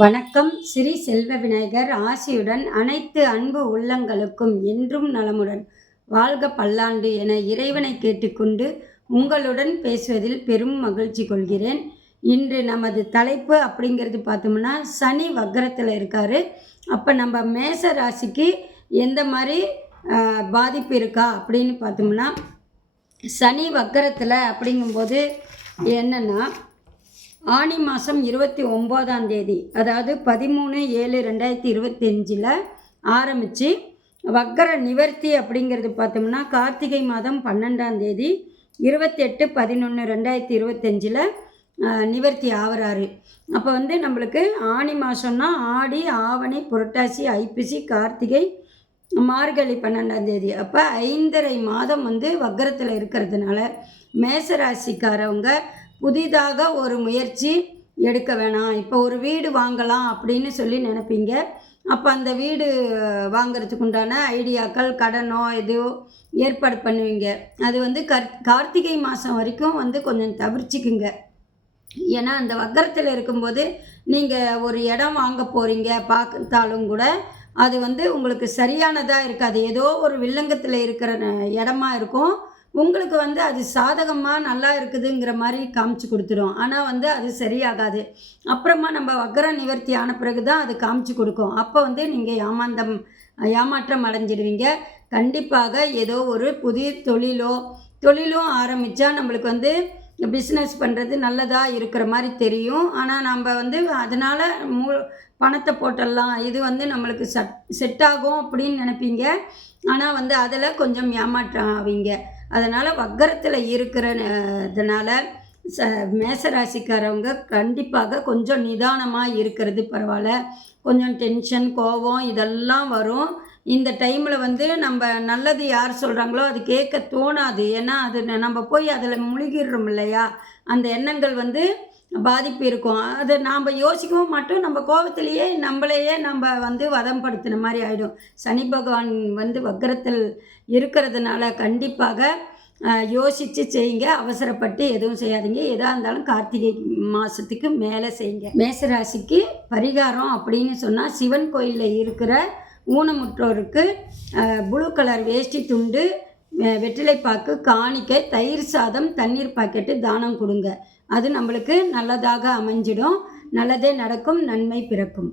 வணக்கம். ஸ்ரீ செல்வ விநாயகர் ஆசியுடன் அனைத்து அன்பு உள்ளங்களுக்கும் என்றும் நலமுடன் வாழ்க பல்லாண்டு என இறைவனை கேட்டுக்கொண்டு உங்களுடன் பேசுவதில் பெரும் மகிழ்ச்சி கொள்கிறேன். இன்று நமது தலைப்பு அப்படிங்கிறது பார்த்தோம்னா சனி வக்கரத்தில் இருக்கார். அப்போ நம்ம மேச ராசிக்கு எந்த மாதிரி பாதிப்பு இருக்கா அப்படின்னு பார்த்தோம்னா சனி வக்கரத்தில் அப்படிங்கும்போது என்னென்னா ஆனி மாதம் இருபத்தி ஒம்போதாம் தேதி அதாவது பதிமூணு ஏழு ரெண்டாயிரத்தி இருபத்தஞ்சில் ஆரம்பித்து வக்கர நிவர்த்தி அப்படிங்கிறது பார்த்தோம்னா கார்த்திகை மாதம் பன்னெண்டாம் தேதி இருபத்தெட்டு பதினொன்று ரெண்டாயிரத்தி இருபத்தஞ்சில் நிவர்த்தி ஆகிறாரு அப்போ வந்து நம்மளுக்கு ஆனி மாதம்னா ஆடி ஆவணி புரட்டாசி ஐப்பசி கார்த்திகை மார்கழி பன்னெண்டாம் தேதி. அப்போ ஐந்தரை மாதம் வந்து வக்கரத்தில் இருக்கிறதுனால மேசராசிக்காரவங்க புதிதாக ஒரு முயற்சி எடுக்க வேணாம். இப்போ ஒரு வீடு வாங்கலாம் அப்படின்னு சொல்லி நினைப்பீங்க. அப்போ அந்த வீடு வாங்குறதுக்கு உண்டான ஐடியாக்கள் கடனோ எதையோ ஏற்பாடு பண்ணுவீங்க. அது வந்து கர் கார்த்திகை மாதம் வரைக்கும் வந்து கொஞ்சம் தவிர்ச்சிக்குங்க. ஏன்னா அந்த வக்கரத்தில் இருக்கும்போது நீங்கள் ஒரு இடம் வாங்க போகிறீங்க பார்த்தாலும் கூட அது வந்து உங்களுக்கு சரியானதாக இருக்காது. ஏதோ ஒரு வில்லங்கத்தில் இருக்கிற ந- இடமா இருக்கும். உங்களுக்கு வந்து அது சாதகமாக நல்லா இருக்குதுங்கிற மாதிரி காமிச்சு கொடுத்துரும். ஆனால் வந்து அது சரியாகாது. அப்புறமா நம்ம வக்கர நிவர்த்தி ஆன பிறகு தான் அது காமிச்சு கொடுக்கும். அப்போ வந்து நீங்கள் ஏமாந்தம் ஏமாற்றம் அடைஞ்சிடுவீங்க. கண்டிப்பாக ஏதோ ஒரு புதிய தொழிலோ தொழிலும் ஆரம்பித்தா நம்மளுக்கு வந்து பிஸ்னஸ் பண்ணுறது நல்லதாக இருக்கிற மாதிரி தெரியும். ஆனால் நம்ம வந்து அதனால் மூ பணத்தை போட்டுடலாம் இது வந்து நம்மளுக்கு சட் செட் ஆகும் அப்படின்னு நினைப்பீங்க. ஆனால் வந்து அதில் கொஞ்சம் ஏமாற்றம் ஆவீங்க அதனால் வக்கரத்தில் இருக்கிறதுனால ச மேசராசிக்காரவங்க கண்டிப்பாக கொஞ்சம் நிதானமாக இருக்கிறது பரவாயில்ல. கொஞ்சம் டென்ஷன் கோபம் இதெல்லாம் வரும். இந்த டைமில் வந்து நம்ம நல்லது யார் சொல்கிறாங்களோ அது கேட்க தோணாது. ஏன்னா அது ந- நம்ம போய் அதில் முழுகிடுறோம் இல்லையா? அந்த எண்ணங்கள் வந்து பாதிப்பு இருக்கும். அது நாம் யோசிக்கவும் மாட்டோம். நம்ம கோபத்திலேயே நம்மளையே நம்ம வந்து வதம்படுத்தின மாதிரி ஆகிடும் சனி பகவான் வந்து வக்கரத்தில் இருக்கிறதுனால கண்டிப்பாக யோசித்து செய்யுங்க. அவசரப்பட்டு எதுவும் செய்யாதீங்க. எதாக இருந்தாலும் கார்த்திகை மாதத்துக்கு மேலே செய்யுங்க. மேசராசிக்கு பரிகாரம் அப்படின்னு சொன்னால் சிவன் கோயிலில் இருக்கிற ஊனமுற்றோருக்கு ப்ளூ கலர் வேஷ்டி துண்டு வெற்றிலைப்பாக்கு காணிக்கை தயிர் சாதம் தண்ணீர் பாக்கெட்டு தானம் கொடுங்க. அது நம்மளுக்கு நல்லதாக அமைஞ்சிடும். நல்லதே நடக்கும் நன்மை பிறக்கும்.